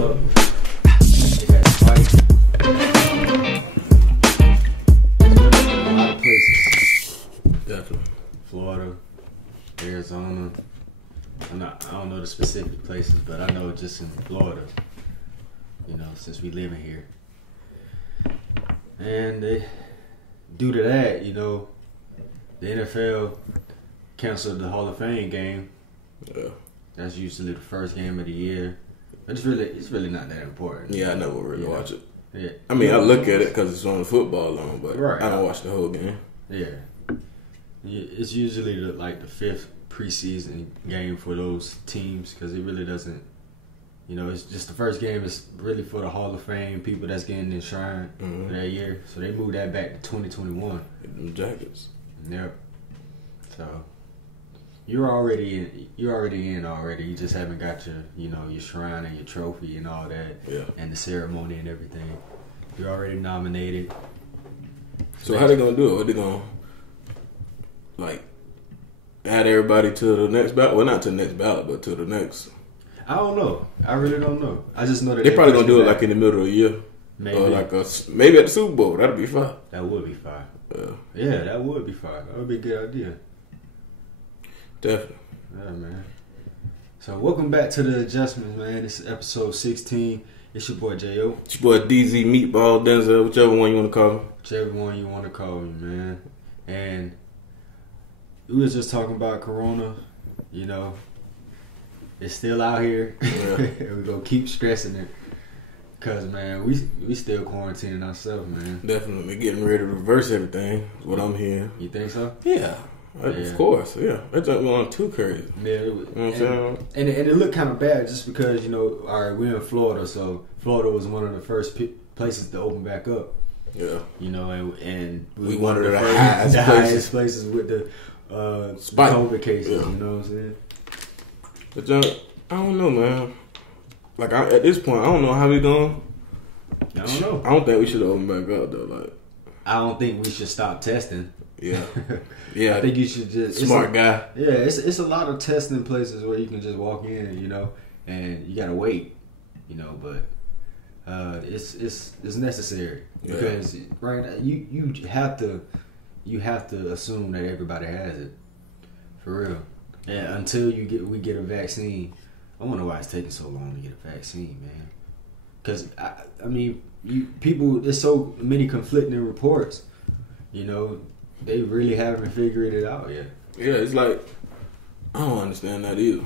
up. They had Spike. A lot of places. Definitely. Florida, Arizona. I don't know the specific places, but I know just in Florida, you know, since we living here. And due to that, you know, the NFL canceled the Hall of Fame game. Yeah. That's usually the first game of the year. But it's really not that important. Yeah, I never really watch it. Yeah. I mean, I look at it because it's on the football on, but Right. I don't watch the whole game. Yeah. It's usually the fifth preseason game for those teams because it really doesn't, you know, it's just the first game is really for the Hall of Fame people that's getting enshrined for that year. So they moved that back to 2021. Them jackets. Yep. So you're already in. You just haven't got your shrine and your trophy and all that, and the ceremony and everything. You're already nominated. So how they gonna do it? What they gonna add everybody to the next ballot? Well, not to the next ballot, but to the next. I don't know. I really don't know. I just know that They probably gonna do it like in the middle of the year, maybe, or maybe at the Super Bowl. That'd be fine. That would be fine. Yeah, that would be fine. That would be a good idea. Definitely. Yeah, man. So welcome back to the Adjustments, man. This is episode 16. It's your boy J.O. It's your boy DZ Meatball Denzel, whichever one you want to call him. Whichever one you want to call me, man. And we was just talking about Corona. You know, it's still out here. Yeah. We're going to keep stressing it. Because, man, we still quarantining ourselves, man. Definitely getting ready to reverse everything, is what I'm hearing. You think so? Yeah. Of course, yeah. That's not going too crazy. Yeah, you know what I'm saying? And it looked kind of bad just because, you know, all right, we're in Florida, so Florida was one of the first places to open back up. Yeah. You know, and we one of the highest places with the COVID cases, you know what I'm saying? But I don't know, man. At this point, I don't know how we doing. I don't know. I don't think we should open back up, though. I don't think we should stop testing. Yeah. Yeah. I think you should just... Smart guy. Yeah, it's a lot of testing places where you can just walk in, you know, and you gotta wait, you know, but it's necessary because right now you have to assume that everybody has it. For real. Yeah, until we get a vaccine. I wonder why it's taking so long to get a vaccine, man. Because, I mean, there's so many conflicting reports. You know, they really haven't figured it out yet. Yeah, it's like, I don't understand that either.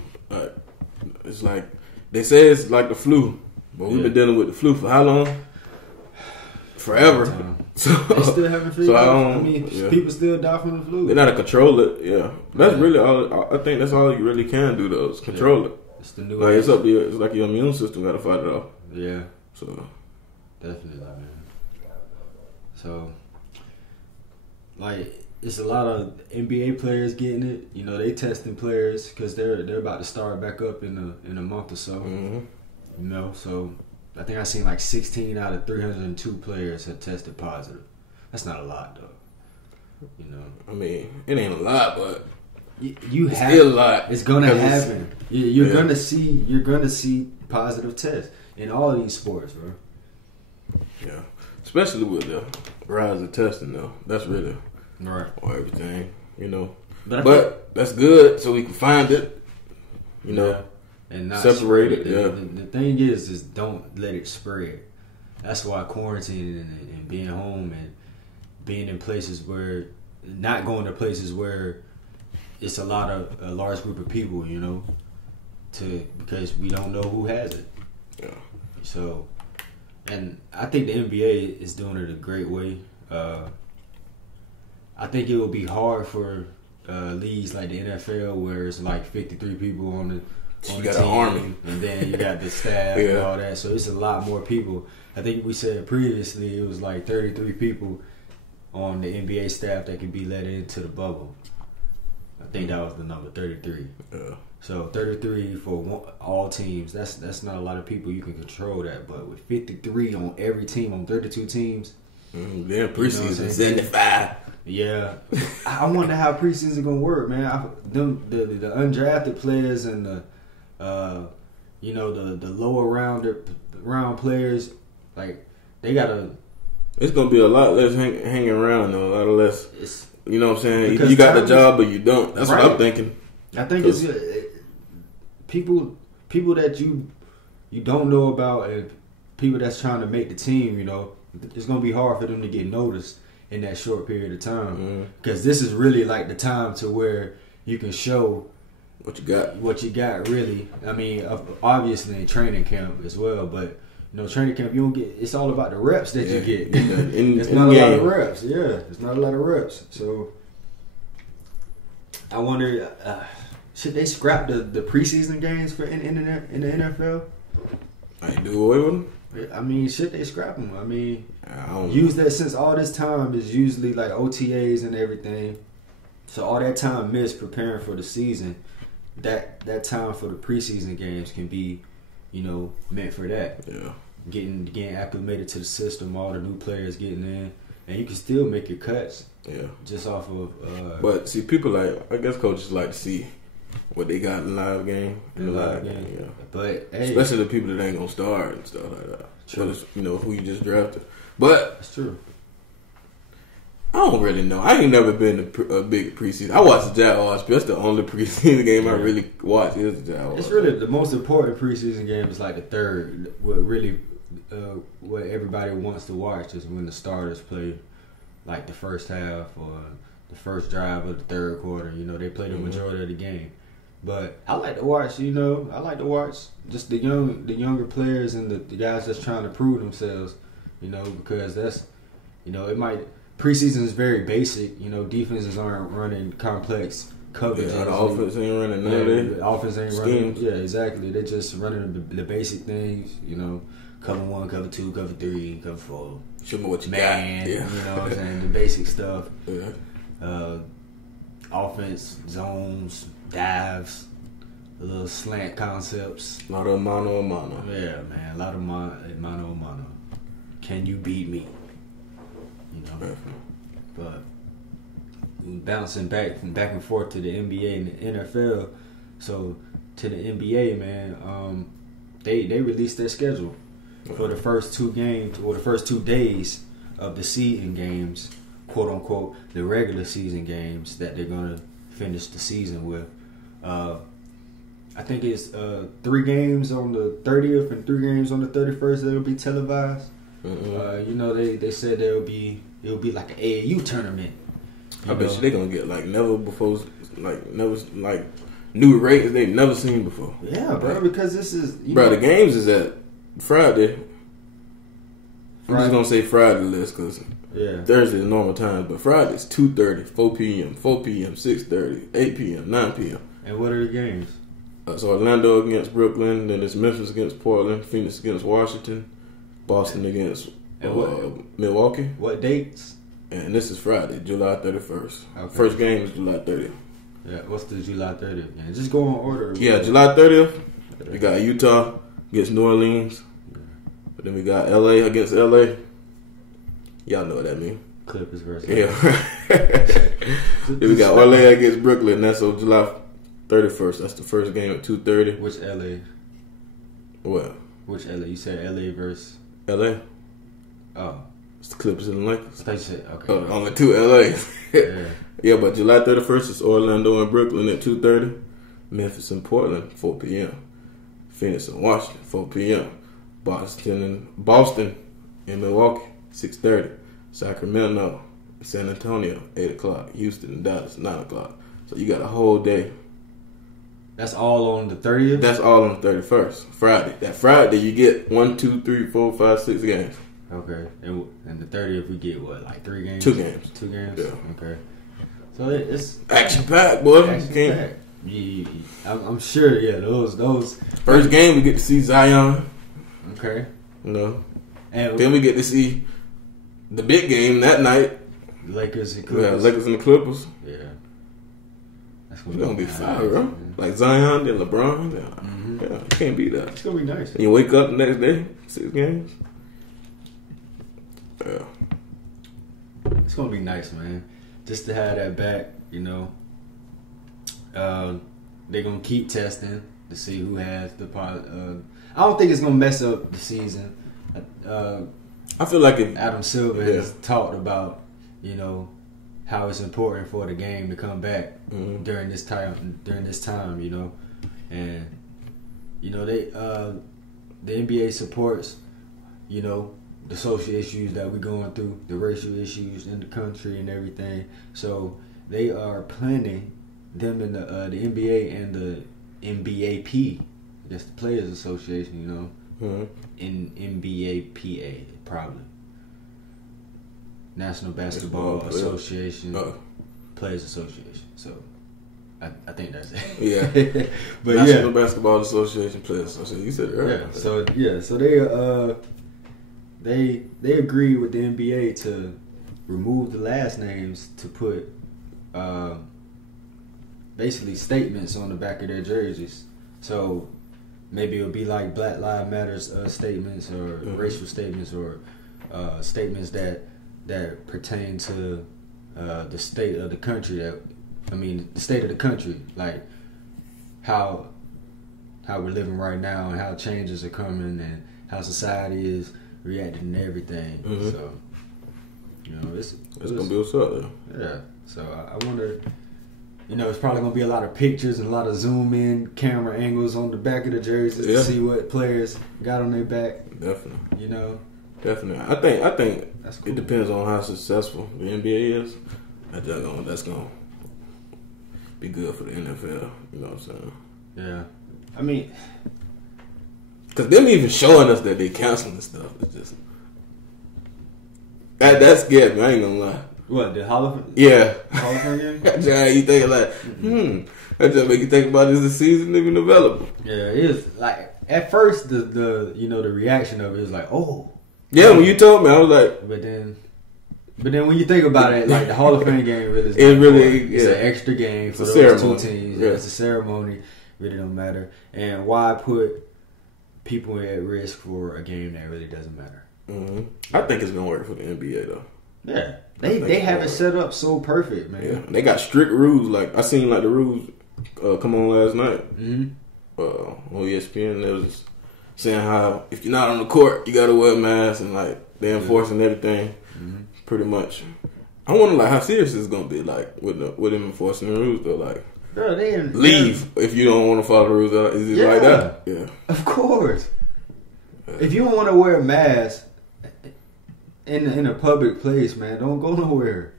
It's like, they say it's like the flu, but we've been dealing with the flu for how long? Forever. So they still haven't figured it out. I mean, people still die from the flu. They gotta control it, yeah. That's really all, I think that's all you really can do, though, is control it. It's the new age. It's like your immune system gotta fight it off. Yeah. So definitely, man. So, it's a lot of NBA players getting it. You know, they testing players because they're about to start back up in a month or so. Mm-hmm. You know, so I think I seen 16 out of 302 players have tested positive. That's not a lot, though. You know, I mean, it ain't a lot, but it's still a lot. It's gonna happen. You're gonna see positive tests in all of these sports, bro. Yeah, especially with the rise of testing, though. That's really right or everything, you know. But that's good, so we can find it, you know, and not separate it. The thing is don't let it spread. That's why quarantining and being home and being in places where, not going to places where it's a large group of people, you know, because we don't know who has it. Yeah. So, and I think the NBA is doing it a great way. I think it will be hard for leagues like the NFL where it's 53 people on the you got team, an army, and then you got the staff and all that. So it's a lot more people. I think we said previously it was 33 people on the NBA staff that could be let into the bubble. I think that was the number, 33. Yeah. So 33 for all teams. That's not a lot of people. You can control that. But with 53 on every team, on 32 teams. Then preseason 75. Yeah. I wonder how preseason gonna work, man. The undrafted players and you know, the lower round players, like they gotta. It's gonna be a lot less hanging around though. A lot less. You know what I'm saying? Because you got the job, or you don't. That's right. what I'm thinking. I think it's people that you don't know about, and people that's trying to make the team. You know, it's gonna be hard for them to get noticed in that short period of time, because this is really like the time to where you can show what you got. Really. I mean, obviously in training camp as well, but. You know, training camp, you don't get. It's all about the reps that you get. It's not a lot of reps. Yeah, it's not a lot of reps. So, I wonder, should they scrap the preseason games for in the NFL? I do away with them. I mean, should they scrap them? I mean, I don't use that, since all this time is usually like OTAs and everything. So all that time missed preparing for the season, that time for the preseason games can be, you know, meant for that. Yeah. Getting acclimated to the system, all the new players getting in, and you can still make your cuts. Yeah. Just off of. But see, people I guess coaches like to see what they got in the live game. In the live game. Yeah. But hey, especially the people that ain't gonna start and stuff like that. True. But it's, you know, who you just drafted. But that's true. I don't really know. I ain't never been a big preseason. I watched the Jaguars, but that's the only preseason game I really watched is the Jaguars. It's really the most important preseason game is like the third. What everybody wants to watch is when the starters play, like the first half or the first drive of the third quarter. You know, they play the majority of the game. But I like to watch. You know, I like to watch just the younger players and the guys that's trying to prove themselves. You know, because that's, you know, it might. Preseason is very basic. You know, defenses aren't running complex coverage. Yeah, the offense ain't running none of that. The offense ain't running. Yeah, exactly. They're just running the basic things. You know, cover 1, cover 2, cover 3, cover 4. Show me what you got. Yeah. You know what I'm saying? The basic stuff. Yeah. Offense, zones, dives, a little slant concepts. A lot of mano a mano. Yeah, man. A lot of mano a mano. Can you beat me? You know, but bouncing back and forth to the NBA and the NFL. So to the NBA, man, they released their schedule for the first 2 games or the first 2 days of the season games, quote unquote, the regular season games that they're gonna finish the season with. I think it's 3 games on the 30th and 3 games on the 31st that'll be televised. You know, they said it'll be like an AAU tournament. I bet you they're gonna get like never new ratings they've never seen before. Yeah, bro, because this is the games is at Friday. I'm just gonna say Friday list because Thursday is normal times, but Friday is 2:30, 4 p.m., 6:30, 8 p.m., 9 p.m. And what are the games? So Orlando against Brooklyn, then it's Memphis against Portland, Phoenix against Washington, Boston against Milwaukee. What dates? And this is Friday, July 31st. Okay. First game is July 30th. Yeah, what's the July 30th game? Just go in order. Yeah, July 30th. We got Utah against New Orleans. But then we got LA against LA. Y'all know what that means. Clippers versus Then we got Orlando against Brooklyn. That's on July 31st. That's the first game at 2:30. Which LA? What? Which LA? You said LA versus LA. Oh. It's the Clippers and the Lakers. I thought you said, okay. Only 2 LAs. Yeah. Yeah, but July 31st is Orlando and Brooklyn at 2:30. Memphis and Portland, 4 p.m. Phoenix and Washington, 4 p.m. Boston and Milwaukee, 6:30. Sacramento, San Antonio, 8 o'clock. Houston and Dallas, 9 o'clock. So you got a whole day. That's all on the 30th? That's all on the 31st, Friday. That Friday you get 1, 2, 3, 4, 5, 6 games. Okay. And the 30th we get what, like 3 games? 2 games. 2 games? Yeah. Okay. So it's action packed, boy. Action packed. Yeah, I'm sure. Yeah, those. First game we get to see Zion. Okay. You know. And then we get to see the big game that night. Lakers and Clippers. Yeah, Lakers and the Clippers. Yeah. That's gonna be fire, bro. Man. Like Zion, then LeBron. Yeah, you can't beat that. It's gonna be nice. And you wake up the next day, 6 games. Yeah. It's gonna be nice, man. Just to have that back, you know. They're gonna keep testing. to see who has the part. I don't think it's gonna mess up the season. I feel like if Adam Silver has talked about, you know, how it's important for the game to come back during this time, you know, and you know the NBA supports, you know, the social issues that we're going through, the racial issues in the country and everything. So they are planning them in the NBA and the NBAP, that's the Players Association, you know, in NBAPA probably. National Basketball Association, Players Association. So I think that's it. Yeah. But National Basketball Association, Players Association. You said it earlier. So they agreed with the NBA to remove the last names to put basically statements on the back of their jerseys. So maybe it'll be like Black Lives Matters statements or racial statements or statements that pertain to the state of the country. The state of the country, like how we're living right now and how changes are coming and how society is reacting and everything. So, you know, it's gonna be what's up there. Yeah. So I wonder. You know, it's probably gonna be a lot of pictures and a lot of zoom in camera angles on the back of the jerseys to see what players got on their back. Definitely. You know. Definitely. I think that's cool. It depends on how successful the NBA is. That's gonna be good for the NFL. You know what I'm saying? Yeah. I mean, because them even showing us that they canceling stuff is just that scared me. I ain't gonna lie. What, the Hall of Fame? Yeah. Hall of Fame game? You think like, that just make you think about is the season even available? Yeah, it is. Like at first, the you know the reaction of it is like, oh. Yeah, when you told me, I was like, but then when you think about it, like the Hall of Fame game really is it's an extra game for those ceremony. 2 teams. Yeah. It's a ceremony. Really don't matter. And why put people at risk for a game that really doesn't matter? I think it's gonna work for the NBA though. Yeah, they have it set up so perfect, man. Yeah, they got strict rules. Like I seen like the rules come on last night on ESPN. They was just saying how if you're not on the court, you gotta wear a mask and like they enforcing everything pretty much. I wonder like how serious it's gonna be like with them enforcing the rules though. Like, bro, leave if you don't want to follow the rules. Is it like that? Yeah, of course. If you don't want to wear a mask in a public place, man, don't go nowhere.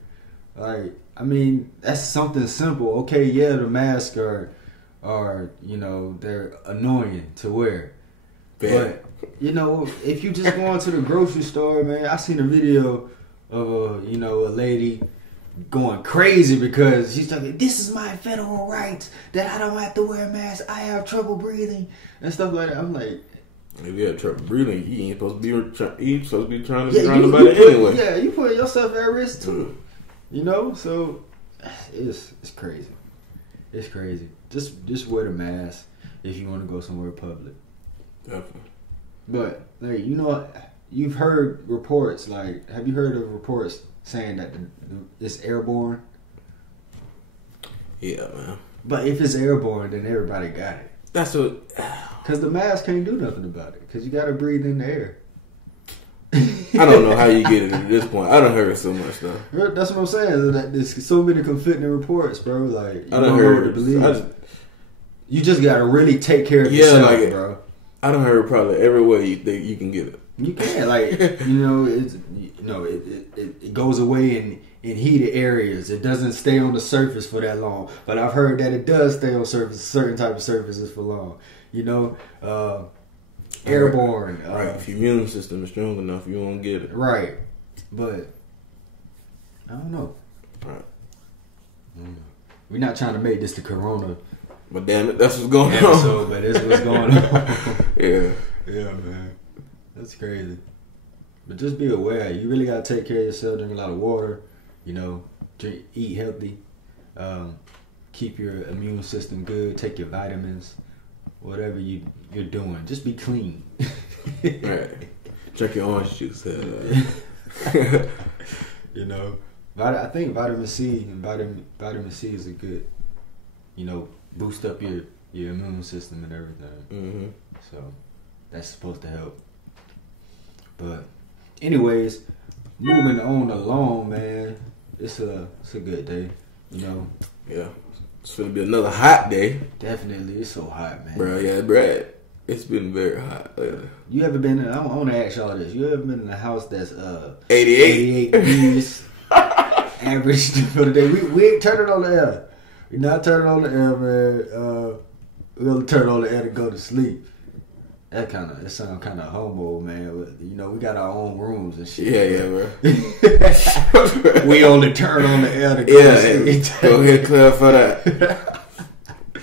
Like, I mean, that's something simple. Okay, yeah, the masks are you know, they're annoying to wear. But you know, if you just go into the grocery store, man, I seen a video of a lady going crazy because she's talking, this is my federal right that I don't have to wear a mask. I have trouble breathing and stuff like that. I'm like, if you have trouble breathing, you ain't supposed to be trying to be around about it anyway. Yeah, you put yourself at risk too. You know, so it's crazy. It's crazy. Just wear the mask if you want to go somewhere public. Definitely. But like, you know, you've heard reports. Like, have you heard of reports saying that it's airborne? Yeah, man. But if it's airborne, then everybody got it. That's what. Because the mask can't do nothing about it. Because you got to breathe in the air. I don't know how you get it at this point. I done heard so much stuff. That's what I'm saying. That there's so many conflicting reports, bro. Like, you I done don't know what to believe. You just got to really take care of yourself, like bro. I done heard probably every way you can get it. You can, like, it goes away in heated areas. It doesn't stay on the surface for that long. But I've heard that it does stay on certain type of surfaces for long. You know, airborne. Right. If your immune system is strong enough, you won't get it. Right. But I don't know. Right. We're not trying to make this the corona. But damn it, that's what's going on. But that's what's going on. Yeah. Yeah, man. That's crazy. But just be aware. You really got to take care of yourself. Drink a lot of water. You know, eat healthy. Keep your immune system good. Take your vitamins. Whatever you're doing. Just be clean. Right. Drink your orange juice. You know, I think vitamin C and vitamin C is a good, you know, boost up your your immune system and everything. Mm-hmm. So that's supposed to help. But anyways, moving on along, man. It's a good day, you know. Yeah, it's gonna be another hot day. Definitely, it's so hot, man. Bro, yeah, Brad. It's been very hot lately. You ever been in, I want to ask y'all this. You ever been in a house that's 88 degrees average for the day? We ain't turning on the air. We're not turning on the air, man. We're going to turn on the air to go to sleep. It sounds kind of homo, man. But, you know, we got our own rooms and shit. Yeah, bro. We only turn on the air to go to sleep. Go ahead, clarify that.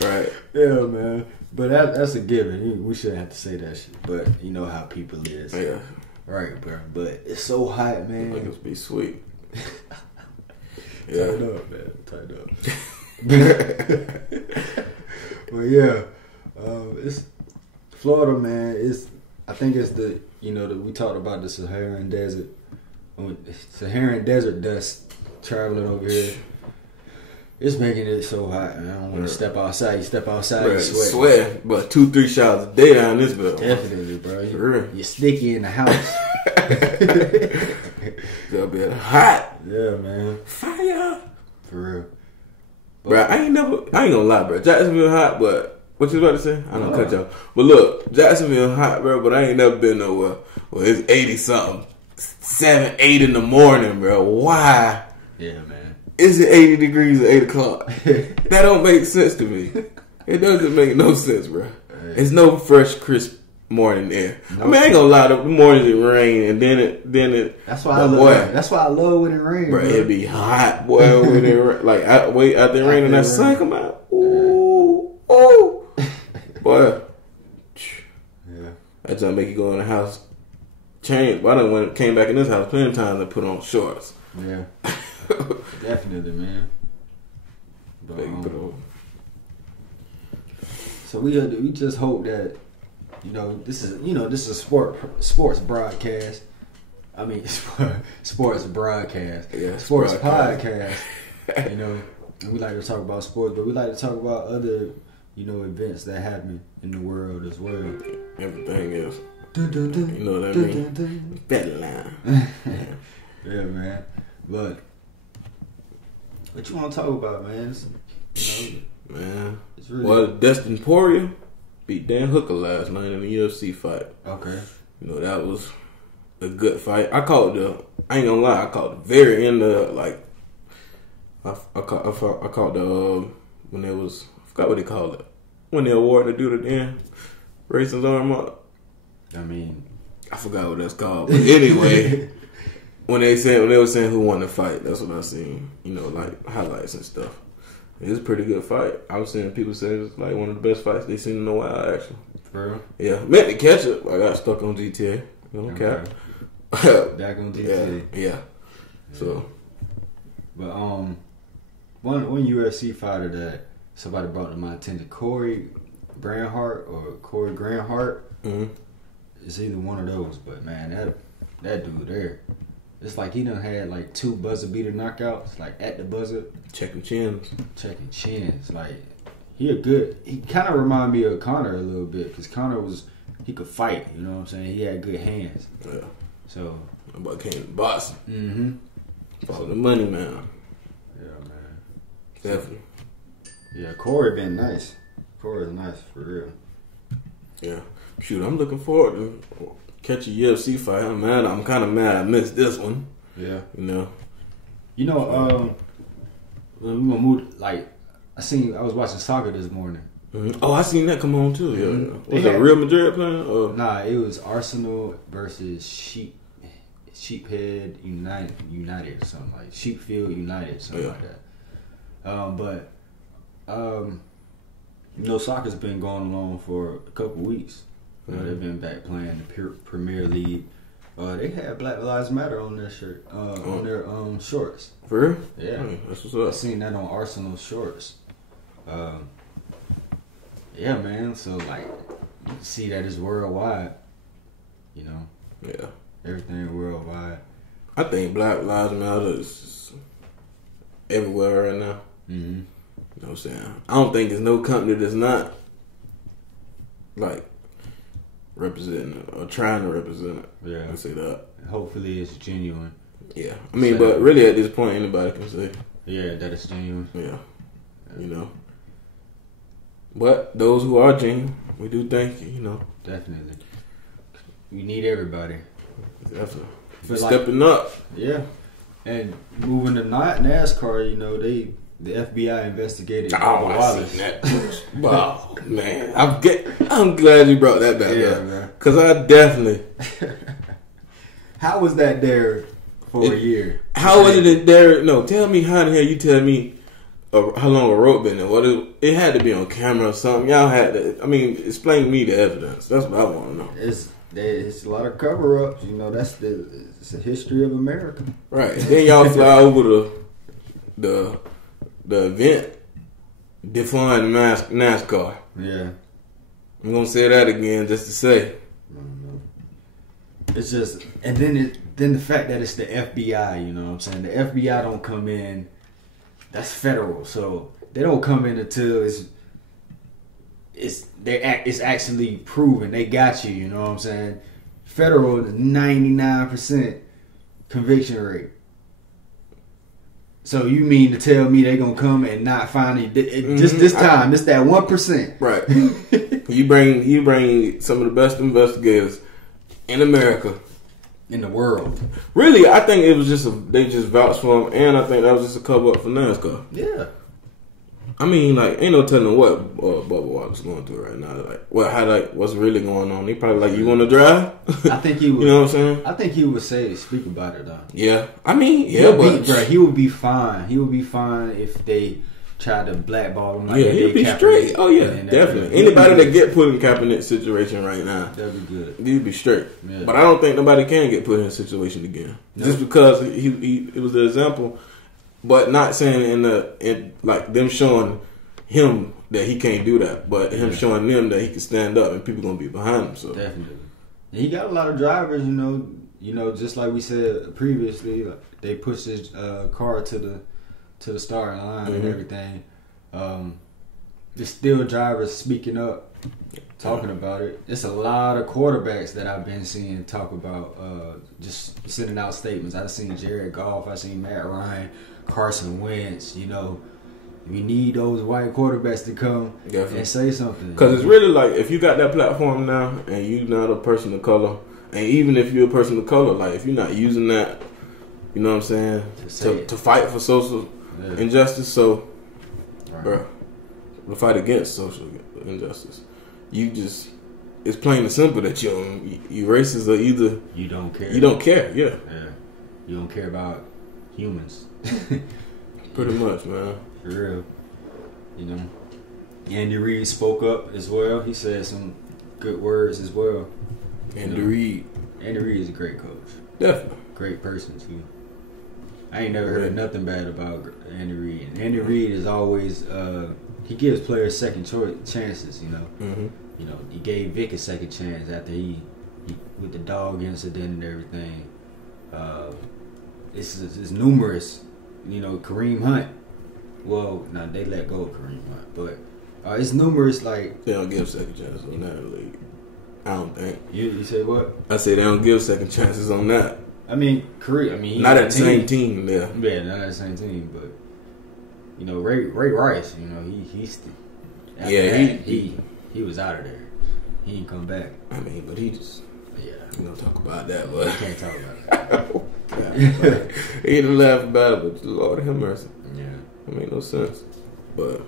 Right. Yeah, man. But that's a given. We shouldn't have to say that shit. But you know how people is. Yeah. Right, bro. But it's so hot, man. Niggas be sweet. Yeah. Tighten up, man. Tighten up. But yeah, it's Florida, man. I think it's we talked about the Saharan desert. Saharan desert dust traveling over here. It's making it so hot, man. I don't want to step outside. You step outside, you sweat. But 2-3 showers a day down this bill. Definitely, bro. You're sticky in the house. It'll be hot. Yeah, man. Fire. For real. Bro, I ain't gonna lie, bro. Jacksonville hot, but what you about to say? I don't cut y'all. But look, Jacksonville hot, bro, but I ain't never been nowhere where it's 80 something. 7, 8 in the morning, bro. Why? Yeah, man. Is it 80 degrees at 8 o'clock? That don't make sense to me. It doesn't make no sense, bro. It's no fresh, crisp morning air. Nope. I mean, I ain't gonna lie. The mornings it rain, and then it. That's why I love. That's why I love when it rains, bro. It be hot, boy. When it like wait out there rain and that sun come out. Ooh, ooh, boy. Yeah, that just make you go in the house. Change. But I done came back in this house plenty of times and put on shorts. Yeah. Definitely, man. But, so we just hope that this is a sports broadcast. I mean sports broadcast. Yeah, sports podcast. And we like to talk about sports, but we like to talk about other events that happen in the world as well. Everything else. Dun, dun, dun, you know what I mean? Better line. Yeah, man. But what you want to talk about, man? Man. It's really... Well, Dustin Poirier beat Dan Hooker last night in the UFC fight. Okay. That was a good fight. I ain't gonna lie, I caught the very end of I caught the when it was, I forgot what they called it. When they awarded the dude at the end, raised his arm up. I mean, I forgot what that's called. But anyway, when they were saying who won the fight, that's what I seen. Like highlights and stuff. It was a pretty good fight. I was seeing people say it's like one of the best fights they've seen in a while, actually. For real? Yeah. Meant to catch it. I got stuck on GTA. Okay. Back on GTA. Yeah. So. But one UFC fighter that somebody brought to my attention, Corey Granhart. Mm-hmm. It's either one of those, but man, that dude there, it's like he done had like 2 buzzer beater knockouts, like at the buzzer. Checking chins. Like he kind of remind me of Conor a little bit, because Conor he could fight, you know what I'm saying? He had good hands. Yeah. So. Nobody came to Boston. Mm-hmm. For the money, man. Yeah, man. Definitely. Yeah, Corey been nice. Corey's nice, for real. Yeah. Shoot, I'm looking forward to catch a UFC fight. I'm kind of mad I missed this one. Yeah. We gonna move, like, I was watching soccer this morning. Mm-hmm. Oh, I seen that come on too. Yeah. Mm-hmm. Was it Real Madrid playing? Or? Nah, it was Arsenal versus Sheephead United or something, like Sheepfield United, something like that. Soccer's been going along for a couple weeks. They've been back playing the Premier League. They had Black Lives Matter on their shirt, on their shorts. For real? Yeah, that's what's up. I seen that on Arsenal shorts. Yeah, man. So like, you can see that it's worldwide. Yeah. Everything worldwide. I think Black Lives Matter is everywhere right now. Mm-hmm. You know what I'm saying? I don't think there's no company that's not like representing or trying to represent it. Yeah, I say that. Hopefully, it's genuine. Yeah, I mean, but really at this point, anybody can say. Yeah, that it's genuine. Yeah, you know. But those who are genuine, we do thank you. You know, definitely. We need everybody. Definitely. For stepping up. Yeah, and moving to NASCAR, you know, the FBI investigated Bubba Wallace. That. Wow, man, I'm glad you brought that back up, man. Because I definitely. How was that there for a year? How was it there? No, tell me how the hell you tell me how long a rope been there. What it had to be on camera or something. Y'all had to. I mean, explain to me the evidence. That's what I want to know. It's a lot of cover-ups. You know, it's the history of America. Right. And then y'all fly over the event, defund NASCAR. Yeah. I'm gonna say that again just to say. It's just, and then the fact that it's the FBI. You know what I'm saying? The FBI don't come in. That's federal, so they don't come in until it's actually proven. They got you. You know what I'm saying? Federal is 99% conviction rate. So you mean to tell me they gonna come and not find it just this time? It's that 1%, right? you bring some of the best investigators in America, in the world. Really, I think it was they just vouched for him, and I think that was just a cover up for NASCAR. Yeah. I mean, like, ain't no telling what Bubba Wallace going through right now. Like, what's really going on? He probably like, you want to drive? I think he would. You know what I'm saying? I think he would speak about it though. Yeah, I mean, yeah, he would be fine. He would be fine if they tried to blackball him. Like he'd be straight. Oh yeah, definitely. Anybody that get put in Kaepernick's situation right now, that'd be good. He'd be straight. Yeah. But I don't think nobody can get put in a situation again, just because it was the example. But not saying in like them showing him that he can't do that, but him showing them that he can stand up and people gonna be behind him. So definitely, and he got a lot of drivers. You know, just like we said previously, like, they pushed his car to the starting line and everything. There's still drivers speaking up, talking about it. It's a lot of quarterbacks that I've been seeing talk about just sending out statements. I've seen Jared Goff, I've seen Matt Ryan, Carson Wentz. You know, we need those white quarterbacks to come and say something. Because it's really like, if you got that platform now and you're not a person of color, and even if you're a person of color, like, if you're not using that, you know what I'm saying, to fight for social injustice, so, bro, to fight against social injustice, it's plain and simple that you racists are either you don't care, yeah, you don't care about humans. Pretty much, man. For real. You know, Andy Reid spoke up as well. He said some good words as well. Andy Reid is a great coach. Definitely. Great person too. I ain't never heard nothing bad about Andy Reid. And Andy Reid is always he gives players second chances. You know, you know, he gave Vic a second chance after he with the dog incident and everything. It's numerous. You know, Kareem Hunt. Well, no, they let go of Kareem Hunt, but it's numerous. Like, they don't give second chances on that league. I don't think. You say what? I say they don't give second chances on that. I mean, Kareem. Not at the same team. Yeah, not at the same team. But you know, Ray Rice. You know, he was out of there. He didn't come back. I mean, but he just we don't talk about that. But can't talk about that. He didn't laugh about it, but Lord have mercy. Yeah, it made no sense. But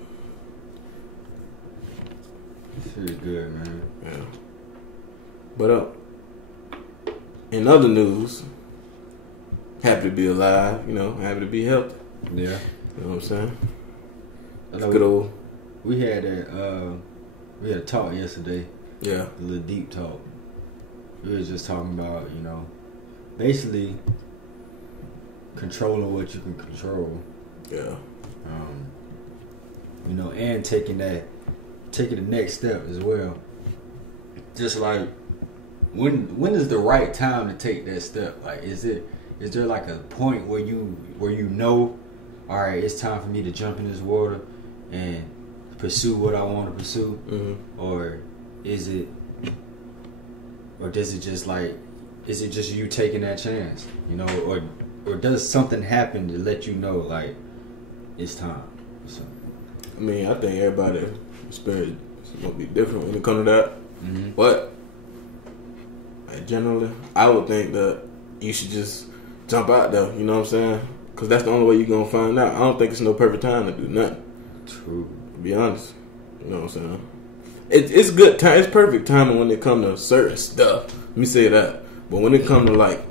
it's good, man. Yeah. But in other news, happy to be alive. You know, happy to be healthy. Yeah. You know what I'm saying? It's good old. We had a talk yesterday. Yeah. A little deep talk. We was just talking about, you know, basically controlling what you can control. Yeah. You know, and taking the next step as well. Just like, when is the right time to take that step? Like, is there like a point where you know, all right, it's time for me to jump in this water and pursue what I want to pursue, or is it, or does it just like, is it just you taking that chance, you know, or does something happen to let you know like it's time? So, I mean, I think everybody's experience is gonna be different when it comes to that. mm-hmm. But generally, I would think that you should just jump out there. You know what I'm saying? Because that's the only way you're gonna find out. I don't think it's no perfect time to do nothing. True. To be honest, you know what I'm saying? It's good time. It's perfect timing when it comes to certain stuff. Let me say that. But when it comes to like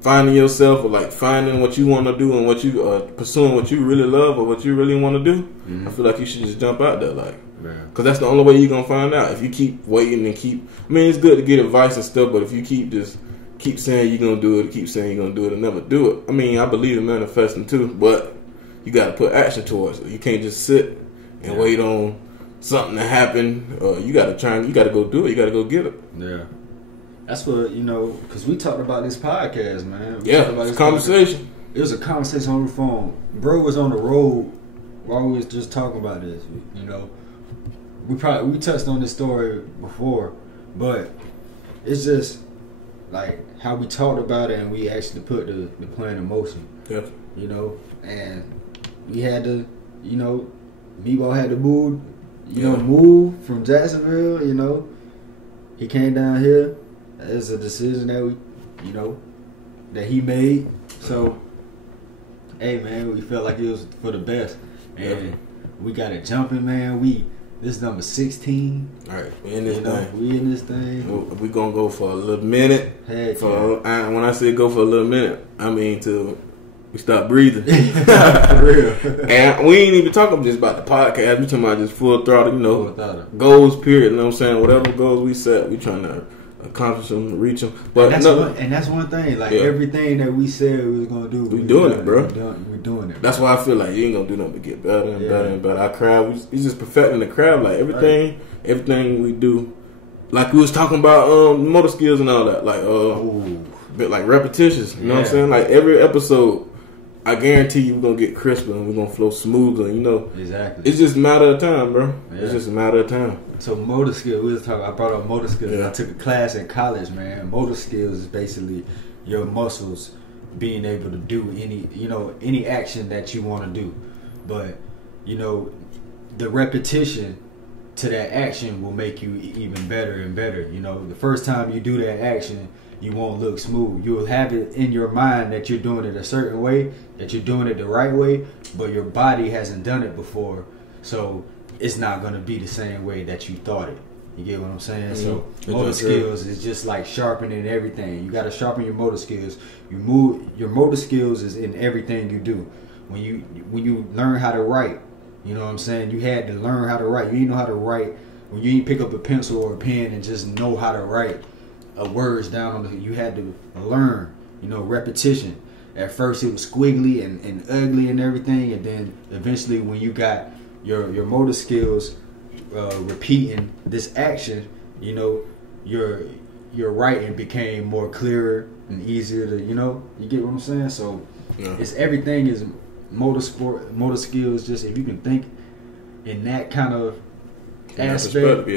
finding yourself, or like finding what you want to do and what you pursuing what you really love or what you really want to do, mm-hmm. I feel like you should just jump out there, like. Because that's the only way you're gonna find out. If you keep waiting and I mean, it's good to get advice and stuff, but if you keep saying you're gonna do it, keep saying you're gonna do it, and never do it. I mean, I believe in manifesting too, but you got to put action towards it. You can't just sit and wait on something to happen. You got to try and you got to go do it. You got to go get it. Yeah, that's what, you know, because we talked about this podcast, man. It's a conversation. It was a conversation on the phone. Bro was on the road while we was just talking about this. You know, we touched on this story before, but it's just like how we talked about it and we actually put the plan in motion. Yeah. You know, and we had to, you know, Meatball had to move, move from Jacksonville. You know, he came down here. It's a decision that that he made. So, hey man, we felt like it was for the best, and we got it jumping, man. This is number 16. All right, we in this thing. We in this thing. We gonna go for a little minute. Heck when I say go for a little minute, I mean till we stop breathing. For real. And we ain't even talking just about the podcast. We talking about just full throttle, Full throttle. Goals. Period. You know what I'm saying? Whatever goals we set, we trying to accomplish them, reach them. But that's one thing. Like everything that we said we was gonna do, we doing it, bro. We doing it. That's why I feel like you ain't gonna do nothing but get better and better and better. Our craft, we just perfecting the craft. Like everything we do. Like we was talking about motor skills and all that. Like bit like repetitions. You know what I'm saying? Like every episode, I guarantee you we're gonna get crisper and we're gonna flow smoother. You know, exactly. It's just a matter of time, bro. Yeah. It's just a matter of time. So motor skills, I brought up motor skills. Yeah. I took a class in college, man. Motor skills is basically your muscles being able to do any action that you want to do, but the repetition to that action will make you even better and better. The first time you do that action, you won't look smooth. You'll have it in your mind that you're doing it a certain way, that you're doing it the right way, but your body hasn't done it before, so it's not going to be the same way that you thought it. You get what I'm saying? Mm-hmm. So motor skills is just like sharpening everything. You got to sharpen your motor skills. Your motor skills is in everything you do. When you learn how to write, you know what I'm saying? You had to learn how to write. You didn't know how to write. When you didn't pick up a pencil or a pen and just know how to write words down on you had to learn, repetition. At first it was squiggly and ugly and everything, and then eventually when you got your motor skills repeating this action, your writing became more clearer and easier to, you get what I'm saying? So it's everything is motor skills. Just if you can think in that kind of aspect,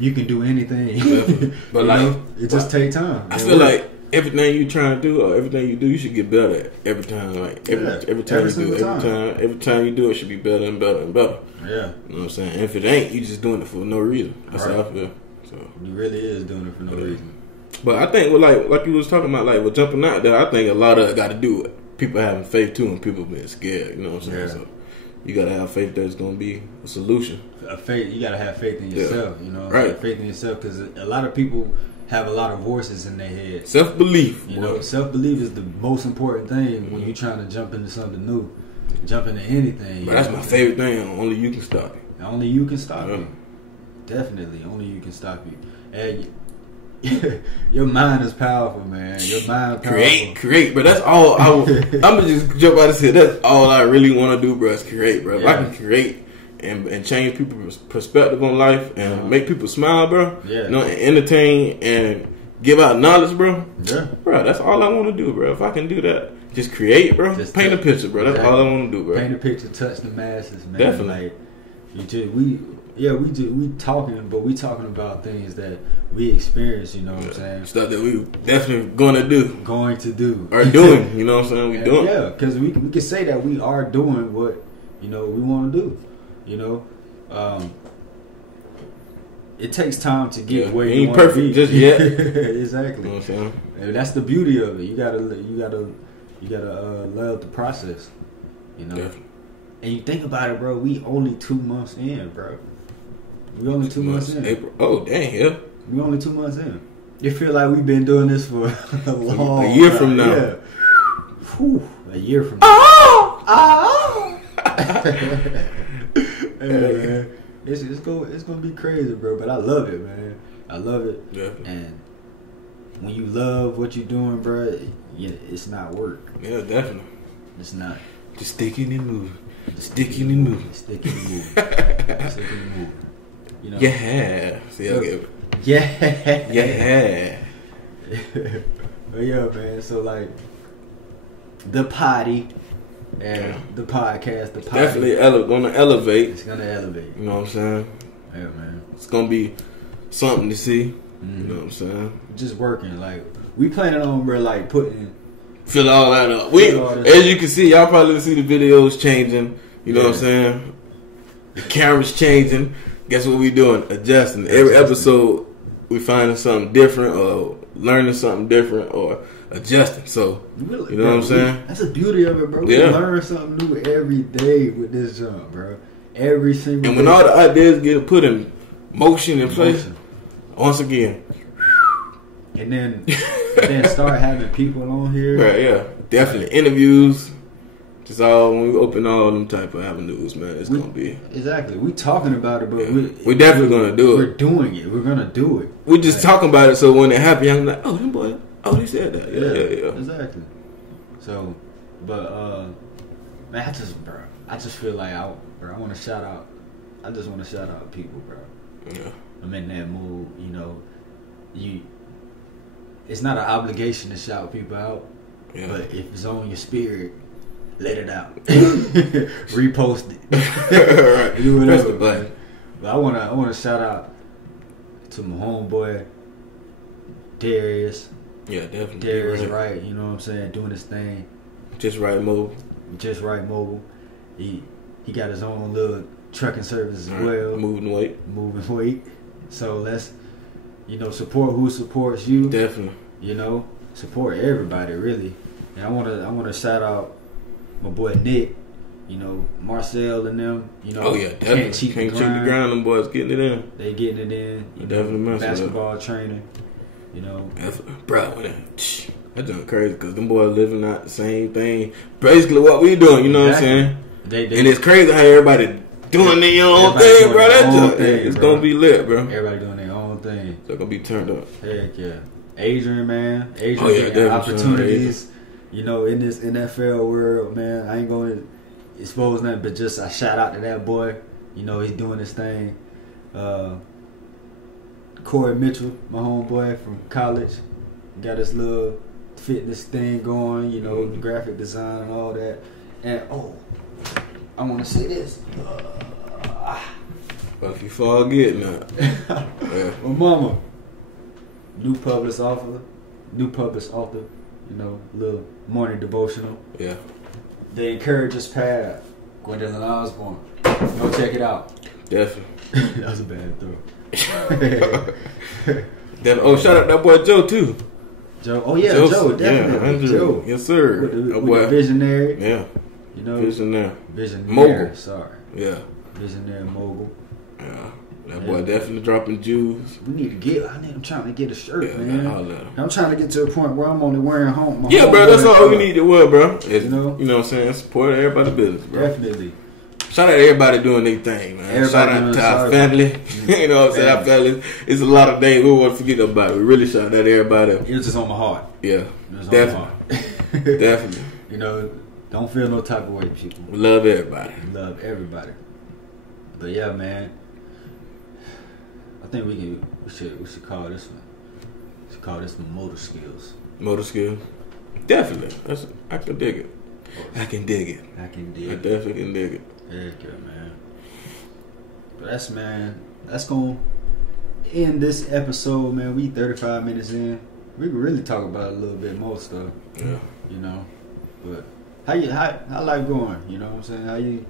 you can do anything. But like it just takes time. I feel like everything you trying to do or everything you do, you should get better at every time. Like every time you do it, every time you do it should be better and better and better. Yeah. You know what I'm saying? And if it ain't, you just doing it for no reason. That's how I feel. So you really is doing it for no reason. But I think like you was talking about, like with jumping out there, I think a lot of it got to do with people having faith too and people being scared. You know what I'm saying? Yeah. So you gotta have faith that it's gonna be a solution. You gotta have faith in yourself. Right. Have faith in yourself, because a lot of people have a lot of voices in their head. Self-belief. Self-belief is the most important thing when you're trying to jump into something new, jump into anything. But that's my favorite thing. Only you can stop it. Only you can stop it. Definitely, only you can stop it. And your mind is powerful, man. Your mind is powerful. Create, but that's all. I'm gonna just jump out and say that's all I really want to do, bro. Is create, bro. If I can create and change people's perspective on life and make people smile, bro. Yeah. And entertain and give out knowledge, bro. Yeah. Bro, that's all I want to do, bro. If I can do that, just create, bro. Just paint a picture, bro. That's all I want to do, bro. Paint a picture, touch the masses, man. Definitely. Like, We talking, but we talking about things that we experience. You know what I'm saying? Stuff that we definitely gonna do, or doing. You know what I'm saying? We doing. Yeah, because we can say that we are doing what we want to do. You know, it takes time to get where you want to be. Ain't perfect just yet. Exactly. You know what I'm saying? And that's the beauty of it. You gotta love the process. You know. Definitely. And you think about it, bro. We only 2 months in, bro. We only 2 months in. April. Oh, dang, yeah. We only 2 months in. You feel like we've been doing this for a year from now. Yeah. Whew, a year from now. Oh! Hey, man. It's gonna be crazy, bro. But I love it, man. I love it. Yeah. And when you love what you're doing, bro, it's not work. Yeah, definitely. It's not. Just sticking and moving. Sticking and moving. Sticking and moving. You know? Yeah. See, okay. Yeah. But yeah, man. So like the potty and the podcast, the potty. Definitely gonna elevate. It's gonna elevate. You know what I'm saying? Yeah, man. It's gonna be something to see. You know what I'm saying? Just working. Like we planning on, bro, like fill all that up. As you can see, y'all probably see the videos changing. You know what I'm saying? The camera's changing. Guess what we doing? Adjusting. Every episode, we finding something different or learning something different or adjusting. So, you know what I'm saying? That's the beauty of it, bro. We learn something new every day with this jump, bro. Every single day. And when all the ideas get put in motion and place, once again. And then start having people on here. Right, yeah. Definitely. Interviews. Just when we open all them type of avenues, man, it's going to be. Exactly. We talking about it, but we're definitely going to do it. We're doing it. We're going to do it. We're just talking about it so when it happens, I'm like, oh, them boy, they said that. Yeah. Exactly. So, but, man, I just feel like I want to shout out. I just want to shout out people, bro. Yeah. I'm in that mood, you know. It's not an obligation to shout people out, but if it's on your spirit, let it out. Repost it. Do whatever, but I wanna shout out to my homeboy Darius. Yeah, definitely. Darius Wright, you know what I'm saying, doing his thing. Just Right Mobile. He got his own little trucking service as well. Moving weight. So let's support who supports you. Definitely. Support everybody really. And I wanna shout out my boy Nick, Marcel and them, Oh yeah, definitely. Can't cheat the ground. Them boys getting it in. They getting it in. Definitely basketball training. Bro, that's doing crazy because them boys living out the same thing. Basically, what we doing, you know what I'm saying? And it's crazy how everybody doing their own thing, bro. It's gonna be lit, bro. Everybody doing their own thing. It's gonna be turned up. Heck yeah. Adrian getting opportunities. In this NFL world, man, I ain't going to expose nothing, but just a shout out to that boy. He's doing his thing. Corey Mitchell, my homeboy from college, got his little fitness thing going, the graphic design and all that. And, I want to say this. But if you forget now. My mama, new published author, little morning devotional. Yeah. The Encourager's Path, Gwendolyn Osborne. Go check it out. Definitely. That was a bad throw. Shout out that boy Joe too. Joe. Oh yeah, Joe. Definitely. Yeah, Joe. Yes sir. With the visionary. Yeah. Visionary. Mogul. Sorry. Yeah. Visionary mogul. Yeah. That boy definitely dropping jewels. I'm trying to get a shirt, man. I'm trying to get to a point where I'm only wearing home. Yeah, bro, that's all we need to wear, bro. You know what I'm saying? Support everybody's business, bro. Definitely. Shout out to everybody doing their thing, man. Shout out to our family. You know what I'm saying? Our family. It's a lot of days we won't forget about it. We really shout out to everybody. It was just on my heart. Yeah. Definitely. Definitely. Don't feel no type of way, people. We love everybody. But yeah, man. I think we should call this one. We should call this one motor skills. Motor skills? Definitely. I can dig it. I can dig it. I definitely can dig it. Heck yeah, man. that's gonna end this episode, man. We 35 minutes in. We can really talk about a little bit more stuff. Yeah. You know, but how life going? You know what I'm saying? How you?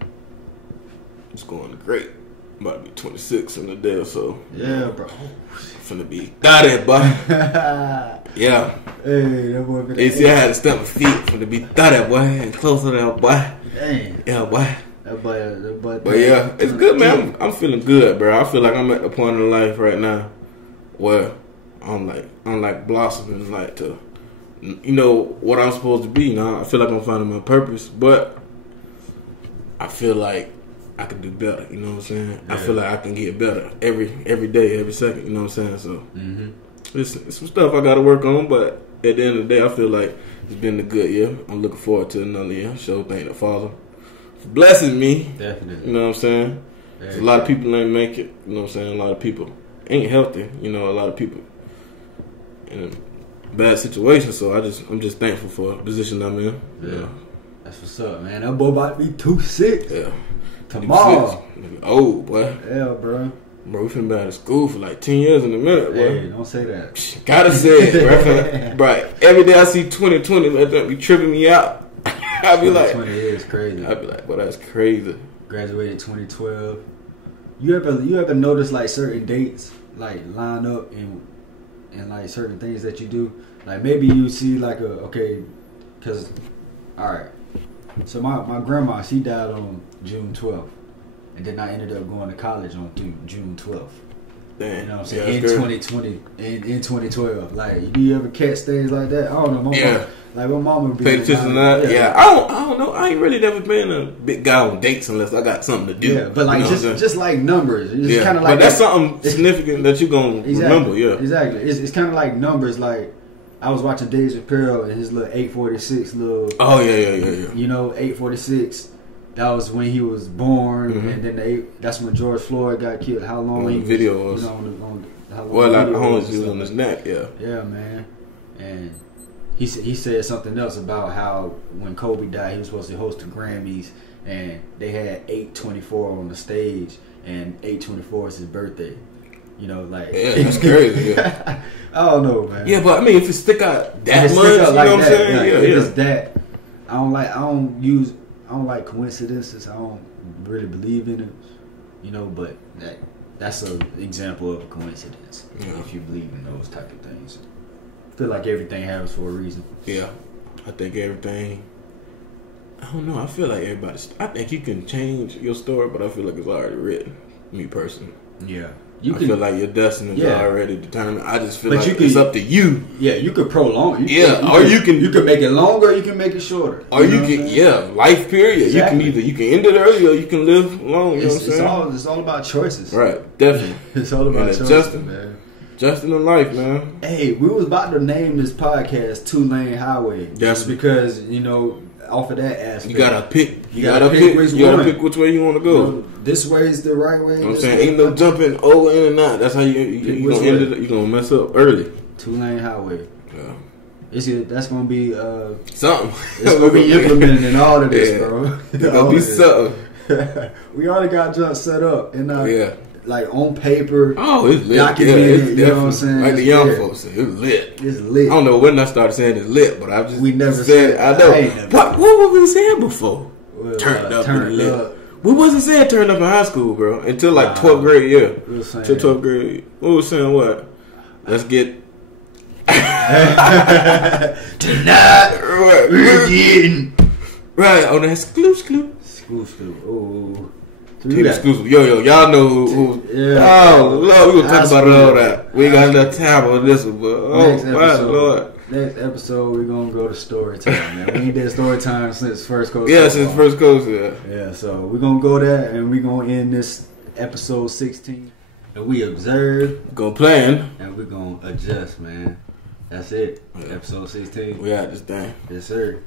It's going great. I'm about to be 26 in a day or so. Yeah, bro. Finna be got it, boy. Yeah. Hey, that boy. You see, I had to stamp my feet. Finna be got it, boy, and closer to that boy. Dang. Yeah, boy. That boy. But yeah, it's good, man. I'm feeling good, bro. I feel like I'm at the point in life right now where I'm like blossoming, like to, you know, what I'm supposed to be. You know, I feel like I'm finding my purpose, but I feel like I can do better. You know what I'm saying? Yeah. I feel like I can get better every day, every second. You know what I'm saying? So it's some stuff I got to work on, but at the end of the day, I feel like it's been a good year. I'm looking forward to another year. Sure, thank the Father for blessing me. Definitely. You know what I'm saying? A lot of people ain't make it. You know what I'm saying? A lot of people ain't healthy. You know, a lot of people in a bad situation. So I'm just thankful for the position I'm in. Yeah. You know? That's what's up, man. That boy about to be 2'6". Yeah. Tomorrow. Oh, boy. Yeah, bro. Bro, we finna be out of school for like 10 years in a minute, bro. Hey, don't say that. Gotta say it, bro. Right. Every day I see 2020, let that be tripping me out. I be like, 20 is crazy. I be like, boy, that's crazy. Graduated 2012. You ever notice like certain dates like line up and like certain things that you do? Like maybe you see like because all right. So my grandma, she died on June 12th, and then I ended up going to college on June 12th. Damn. You know what I'm saying? In 2020, in 2012. Like, do you ever catch things like that? I don't know. My mama would be pay attention to that. Yeah. I don't know. I ain't really never been a big guy on dates unless I got something to do. Yeah, but like just like numbers. It's kind of like but that's something significant that you gonna remember. Yeah, exactly. It's kind of like numbers. Like I was watching Dave Chappelle and his little 846 little. Oh yeah. You know, 846. That was when he was born, and then that's when George Floyd got killed. How long the video was? You know, how long well, like the homeless was on his neck. Yeah. Yeah, man. And he said something else about how when Kobe died, he was supposed to host the Grammys, and they had 824 on the stage, and 824 is his birthday. You know, like that's crazy. Yeah. I don't know, man. Yeah, but I mean, if it stick out that much, you know what I'm saying? Yeah. It's that. I don't like coincidences. I don't really believe in it, you know. But that's an example of a coincidence. Yeah. If you believe in those type of things, I feel like everything happens for a reason. Yeah, I think everything. I don't know. I feel like everybody. I think you can change your story, but I feel like it's already written. Me personally. Yeah. I feel like your destiny is already determined. I just feel like it's up to you. Yeah, you could prolong. You can make it longer, or you can make it shorter. Or you can life period. Exactly. You can end it early, or you can live long. You know what I'm saying? It's all about choices. Right, definitely. It's all about choices, man. Justin in life, man. Hey, we was about to name this podcast 2-Lane Highway. Yes, because off of that aspect, you gotta pick. You gotta pick which way you want to go. This way is the right way. You know what I'm saying? Ain't no jumping over in and out. That's how you gonna end it. You gonna mess up early. 2-Lane Highway. Yeah. That's gonna be something. It's gonna be implemented in all of this, bro. It's gonna be something. We already got junk set up and like on paper. Oh, it's lit. Documented. You know what I'm saying? Like the young folks say, it's lit. It's lit. I don't know when I started saying it's lit, but I just we never said it. I know. What were we saying before? Well, turned up and lit. We wasn't saying turned up in high school, bro. Until like 12th grade, yeah. We was saying, until 12th grade. We was saying what? Let's get tonight we're getting right on that exclusive. Oh, exclusive. Yo, y'all know who. Yeah. Oh Lord, we gonna talk about all that. We got enough time on this one, but my Lord. Next episode, we're gonna go to story time, man. We ain't did story time since First Coast. Yeah, since First Coast, Yeah, so we're gonna go there and we're gonna end this episode 16. And we observe. We're gonna plan. And we're gonna adjust, man. That's it. Yeah. Episode 16. We out this thing. Yes, sir.